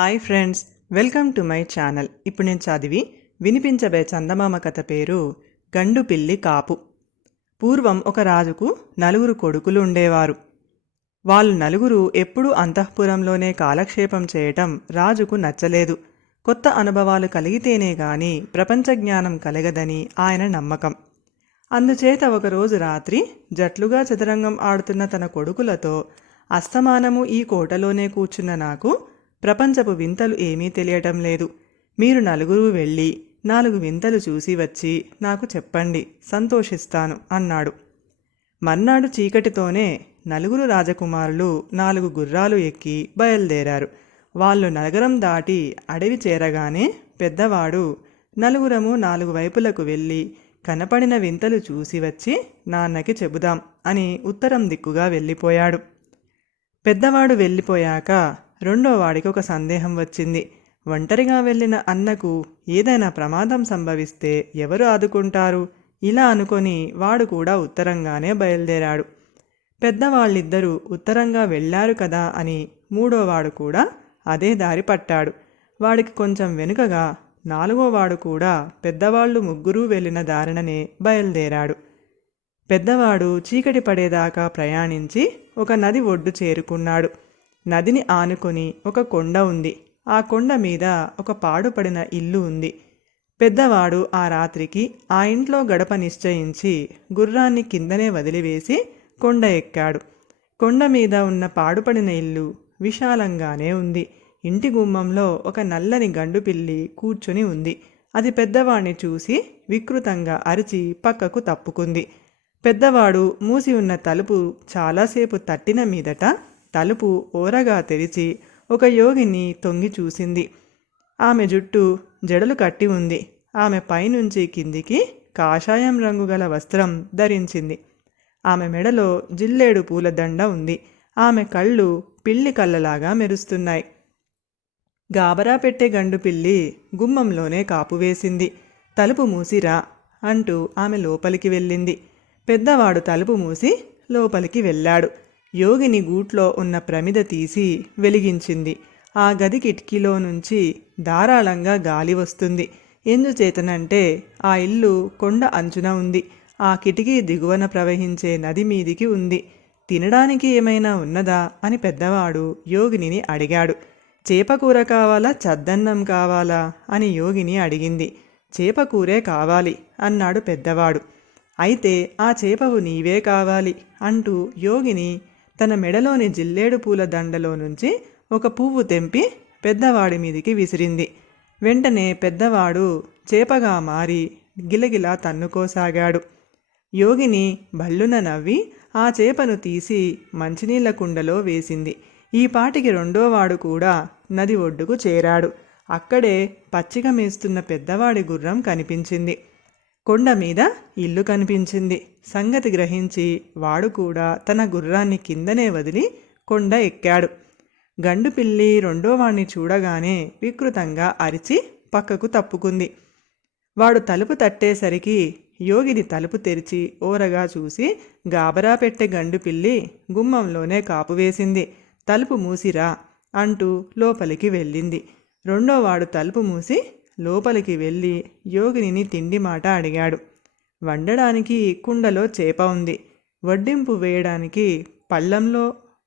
Hi friends, welcome to my channel. ఇప్పుడు నేను చదివి వినిపించబే చందమామ కథ పేరు గండు పిల్లి కాపు. పూర్వం ఒక రాజుకు నలుగురు కొడుకులు ఉండేవారు. వాళ్ళు నలుగురు ఎప్పుడూ అంతఃపురంలోనే కాలక్షేపం చేయటం రాజుకు నచ్చలేదు. కొత్త అనుభవాలు కలిగితేనే గాని ప్రపంచ జ్ఞానం కలగదని ఆయన నమ్మకం. అందుచేత ఒకరోజు రాత్రి జట్లుగా చదరంగం ఆడుతున్న తన కొడుకులతో, అస్తమానము ఈ కోటలోనే కూర్చున్న నాకు ప్రపంచపు వింతలు ఏమీ తెలియటం లేదు. మీరు నలుగురు వెళ్ళి 4 వింతలు చూసి వచ్చి నాకు చెప్పండి, సంతోషిస్తాను అన్నాడు. మర్నాడు చీకటితోనే నలుగురు రాజకుమారులు 4 గుర్రాలు ఎక్కి బయలుదేరారు. వాళ్ళు నగరం దాటి అడవి చేరగానే పెద్దవాడు, నలుగురము 4 వైపులకు వెళ్ళి కనపడిన వింతలు చూసి వచ్చి నాన్నకి చెబుదాం అని ఉత్తరం దిక్కుగా వెళ్ళిపోయాడు. పెద్దవాడు వెళ్ళిపోయాక రెండో వాడికి ఒక సందేహం వచ్చింది. ఒంటరిగా వెళ్ళిన అన్నకు ఏదైనా ప్రమాదం సంభవిస్తే ఎవరు ఆదుకుంటారు? ఇలా అనుకొని వాడు కూడా ఉత్తరంగానే బయలుదేరాడు. పెద్దవాళ్ళిద్దరూ ఉత్తరంగా వెళ్ళారు కదా అని మూడోవాడు కూడా అదే దారి పట్టాడు. వాడికి కొంచెం వెనుకగా 4వ వాడు కూడా పెద్దవాళ్ళు ముగ్గురూ వెళ్ళిన దారిననే బయలుదేరాడు. పెద్దవాడు చీకటి పడేదాకా ప్రయాణించి ఒక నది ఒడ్డు చేరుకున్నాడు. నదిని ఆనుకొని ఒక కొండ ఉంది. ఆ కొండ మీద ఒక పాడుపడిన ఇల్లు ఉంది. పెద్దవాడు ఆ రాత్రికి ఆ ఇంట్లో గడప నిశ్చయించి గుర్రాన్ని కిందనే వదిలివేసి కొండ ఎక్కాడు. కొండ మీద ఉన్న పాడుపడిన ఇల్లు విశాలంగానే ఉంది. ఇంటి గుమ్మంలో ఒక నల్లని గండు పిల్లి కూర్చుని ఉంది. అది పెద్దవాడిని చూసి వికృతంగా అరిచి పక్కకు తప్పుకుంది. పెద్దవాడు మూసి ఉన్న తలుపు చాలాసేపు తట్టిన మీదట తలుపు ఓరగా తెరిచి ఒక యోగిని తొంగి చూసింది. ఆమె జుట్టు జడలు కట్టి ఉంది. ఆమె పైనుంచి కిందికి కాషాయం రంగు గల వస్త్రం ధరించింది. ఆమె మెడలో జిల్లేడు పూలదండ ఉంది. ఆమె కళ్ళు పిల్లి కళ్ళలాగా మెరుస్తున్నాయి. గాబరా పెట్టే గండు పిల్లి గుమ్మంలోనే కాపు వేసింది. తలుపు మూసిరా అంటూ ఆమె లోపలికి వెళ్ళింది. పెద్దవాడు తలుపు మూసి లోపలికి వెళ్ళాడు. యోగిని గూట్లో ఉన్న ప్రమిద తీసి వెలిగించింది. ఆ గది కిటికీలో నుంచి ధారాళంగా గాలి వస్తుంది. ఎందుచేతనంటే ఆ ఇల్లు కొండ అంచున ఉంది. ఆ కిటికీ దిగువన ప్రవహించే నది మీదికి ఉంది. తినడానికి ఏమైనా ఉన్నదా అని పెద్దవాడు యోగిని అడిగాడు. చేపకూర కావాలా, చద్దన్నం కావాలా అని యోగిని అడిగింది. చేపకూరే కావాలి అన్నాడు పెద్దవాడు. అయితే ఆ చేపవు నీవే కావాలి అంటూ యోగిని తన మెడలోని జిల్లేడు పూల దండలో నుంచి ఒక పువ్వు తెంపి పెద్దవాడి మీదికి విసిరింది. వెంటనే పెద్దవాడు చేపగా మారి గిలగిలా తన్నుకోసాగాడు. యోగిని భళ్ళున నవ్వి ఆ చేపను తీసి మంచినీళ్ల కుండలో వేసింది. ఈ పాటికి రెండోవాడు కూడా నది ఒడ్డుకు చేరాడు. అక్కడే పచ్చిక మేస్తున్న పెద్దవాడి గుర్రం కనిపించింది. కొండ మీద ఇల్లు కనిపించింది. సంగతి గ్రహించి వాడు కూడా తన గుర్రాన్ని కిందనే వదిలి కొండ ఎక్కాడు. గండు పిల్లి రెండోవాణ్ణి చూడగానే వికృతంగా అరిచి పక్కకు తప్పుకుంది. వాడు తలుపు తట్టేసరికి యోగిని తలుపు తెరిచి ఓరగా చూసి గాబరా పెట్టే గండు పిల్లి గుమ్మంలోనే కాపు వేసింది. తలుపు మూసిరా అంటూ లోపలికి వెళ్ళింది. రెండోవాడు తలుపు మూసి లోపలికి వెళ్ళి యోగిని తిండి మాట అడిగాడు. వండడానికి కుండలో చేప ఉంది. వడ్డింపు వేయడానికి పళ్ళంలో,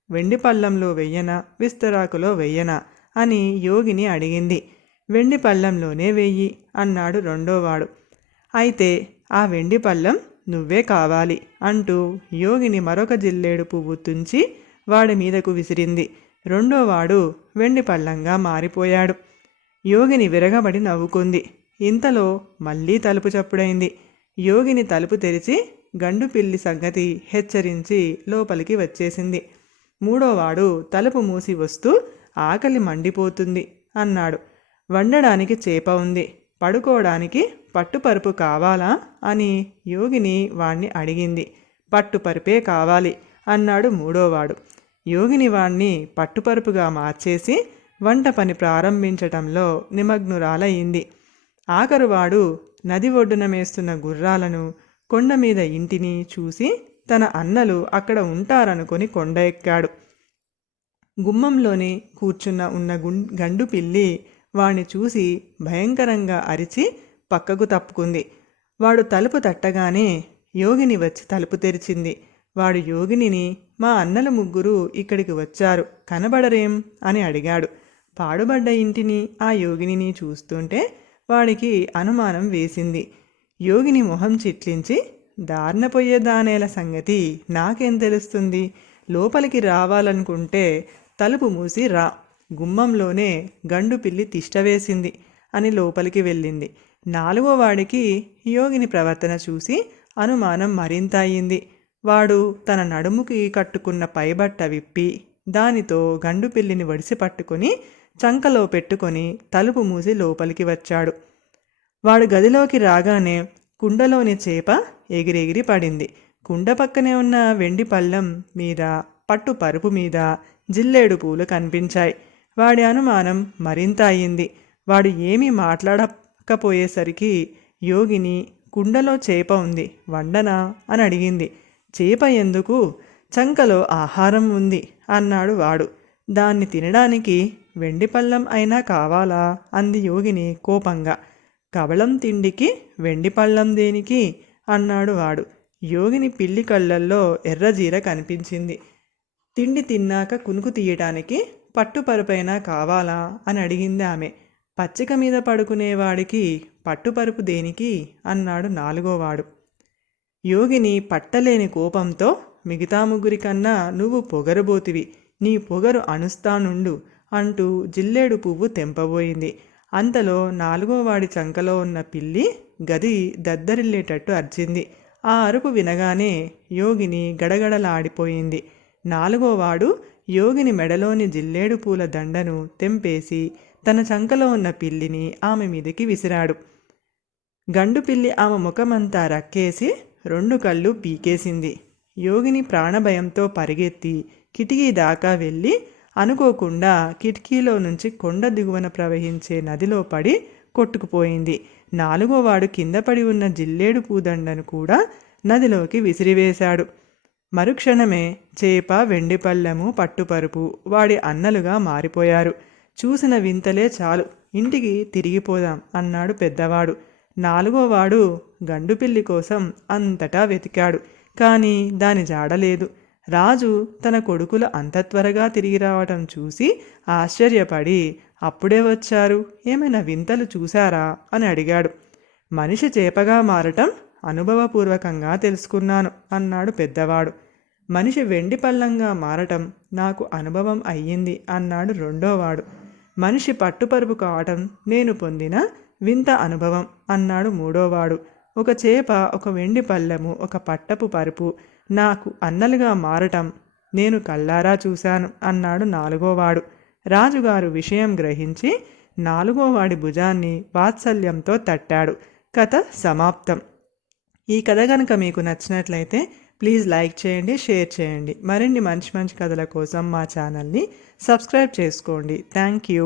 వెండి పళ్ళంలో వెయ్యనా, విస్తరాకులో వెయ్యనా అని యోగిని అడిగింది. వెండి పళ్ళంలోనే వెయ్యి అన్నాడు రెండోవాడు. అయితే ఆ వెండి పళ్ళం నువ్వే కావాలి అంటూ యోగిని మరొక జిల్లేడు పువ్వు తుంచి వాడి మీదకు విసిరింది. రెండోవాడు వెండి పళ్ళంగా మారిపోయాడు. యోగిని విరగబడి నవ్వుకుంది. ఇంతలో మళ్ళీ తలుపు చప్పుడైంది. యోగిని తలుపు తెరిచి గండు పిల్లి సంగతి హెచ్చరించి లోపలికి వచ్చేసింది. మూడోవాడు తలుపు మూసి వస్తూ ఆకలి మండిపోతుంది అన్నాడు. వండడానికి చేప ఉంది, పడుకోవడానికి పట్టుపరుపు కావాలా అని యోగిని వాణ్ణి అడిగింది. పట్టుపరుపే కావాలి అన్నాడు మూడోవాడు. యోగిని వాణ్ణి పట్టుపరుపుగా మార్చేసి వంట పని ప్రారంభించటంలో నిమగ్నురాలయ్యింది. ఆఖరువాడు నది ఒడ్డున మేస్తున్న గుర్రాలను, కొండ మీద ఇంటిని చూసి తన అన్నలు అక్కడ ఉంటారనుకొని కొండ ఎక్కాడు. గుమ్మంలోనే ఉన్న గండు పిల్లి వాణ్ణి చూసి భయంకరంగా అరిచి పక్కకు తప్పుకుంది. వాడు తలుపు తట్టగానే యోగిని వచ్చి తలుపు తెరిచింది. వాడు యోగినిని, మా అన్నల ముగ్గురు ఇక్కడికి వచ్చారు, కనబడరేం అని అడిగాడు. పాడుబడ్డ ఇంటిని ఆ యోగినిని చూస్తుంటే వాడికి అనుమానం వేసింది. యోగిని మొహం చిట్లించి, దారిన పోయే దానేల సంగతి నాకేం తెలుస్తుంది, లోపలికి రావాలనుకుంటే తలుపు మూసి రా, గుమ్మంలోనే గండు పిల్లి తిష్టవేసింది అని లోపలికి వెళ్ళింది. నాలుగో వాడికి యోగిని ప్రవర్తన చూసి అనుమానం మరింత అయింది. వాడు తన నడుముకి కట్టుకున్న పైబట్ట విప్పి దానితో గండు పిల్లిని వడిసి పట్టుకొని చంకలో పెట్టుకొని తలుపు మూసి లోపలికి వచ్చాడు. వాడు గదిలోకి రాగానే కుండలోని చేప ఎగిరెగిరి పడింది. కుండ పక్కనే ఉన్న వెండి పళ్ళెం మీద, పట్టు పరుపు మీద జిల్లేడు పూలు కనిపించాయి. వాడి అనుమానం మరింత అయింది. వాడు ఏమీ మాట్లాడకపోయేసరికి యోగిని, కుండలో చేప ఉంది, వండనా అని అడిగింది. చేప ఎందుకు, చంకలో ఆహారం ఉంది అన్నాడు వాడు. దాన్ని తినడానికి వెండి పళ్ళం అయినా కావాలా అంది యోగిని కోపంగా. కవళం తిండికి వెండి పళ్ళం దేనికి అన్నాడు వాడు. యోగిని పిల్లి కళ్ళల్లో ఎర్రజీర కనిపించింది. తిండి తిన్నాక కునుకు తీయటానికి పట్టుపరుపైనా కావాలా అని అడిగింది ఆమె. పచ్చిక మీద పడుకునేవాడికి పట్టుపరుపు దేనికి అన్నాడు నాలుగోవాడు. యోగిని పట్టలేని కోపంతో, మిగతా ముగ్గురి కన్నా నువ్వు పొగరబోతివి, నీ పొగరు అణుస్తానుండు అంటూ జిల్లేడు పువ్వు తెంపబోయింది. అంతలో నాలుగోవాడి చంకలో ఉన్న పిల్లి గది దద్దరిల్లేటట్టు అర్చింది. ఆ అరుపు వినగానే యోగిని గడగడలాడిపోయింది. నాలుగోవాడు యోగిని మెడలోని జిల్లేడు పూల దండను తెంపేసి తన చంకలో ఉన్న పిల్లిని ఆమె మీదకి విసిరాడు. గండు పిల్లి ఆమె ముఖమంతా రక్కేసి 2 కళ్ళు పీకేసింది. యోగిని ప్రాణభయంతో పరిగెత్తి కిటికీ దాకా వెళ్ళి అనుకోకుండా కిటికీలో నుంచి కొండ దిగువన ప్రవహించే నదిలో పడి కొట్టుకుపోయింది. నాలుగోవాడు కింద పడి ఉన్న జిల్లేడు పూదండను కూడా నదిలోకి విసిరివేశాడు. మరుక్షణమే చేప, వెండి పళ్ళెము, పట్టుపరుపు వాడి అన్నలుగా మారిపోయారు. చూసిన వింతలే చాలు, ఇంటికి తిరిగిపోదాం అన్నాడు పెద్దవాడు. నాలుగోవాడు గండుపిల్లి కోసం అంతటా వెతికాడు, కానీ దాని జాడలేదు. రాజు తన కొడుకులు అంత త్వరగా తిరిగి రావటం చూసి ఆశ్చర్యపడి, అప్పుడే వచ్చారు, ఏమైనా వింతలు చూశారా అని అడిగాడు. మనిషి చేపగా మారటం అనుభవపూర్వకంగా తెలుసుకున్నాను అన్నాడు పెద్దవాడు. మనిషి వెండి పళ్ళంగా మారటం నాకు అనుభవం అయ్యింది అన్నాడు రెండోవాడు. మనిషి పట్టుపరుపు కావటం నేను పొందిన వింత అనుభవం అన్నాడు మూడోవాడు. ఒక చేప, ఒక వెండి పళ్ళెము, ఒక పట్టపు పరుపు నాకు అన్నలుగా మారటం నేను కళ్ళారా చూశాను అన్నాడు నాలుగోవాడు. రాజుగారు విషయం గ్రహించి నాలుగోవాడి భుజాన్ని వాత్సల్యంతో తట్టాడు. కథ సమాప్తం. ఈ కథ కనుక మీకు నచ్చినట్లయితే ప్లీజ్ లైక్ చేయండి, షేర్ చేయండి. మరిన్ని మంచి మంచి కథల కోసం మా ఛానల్ని సబ్స్క్రైబ్ చేసుకోండి. Thank you.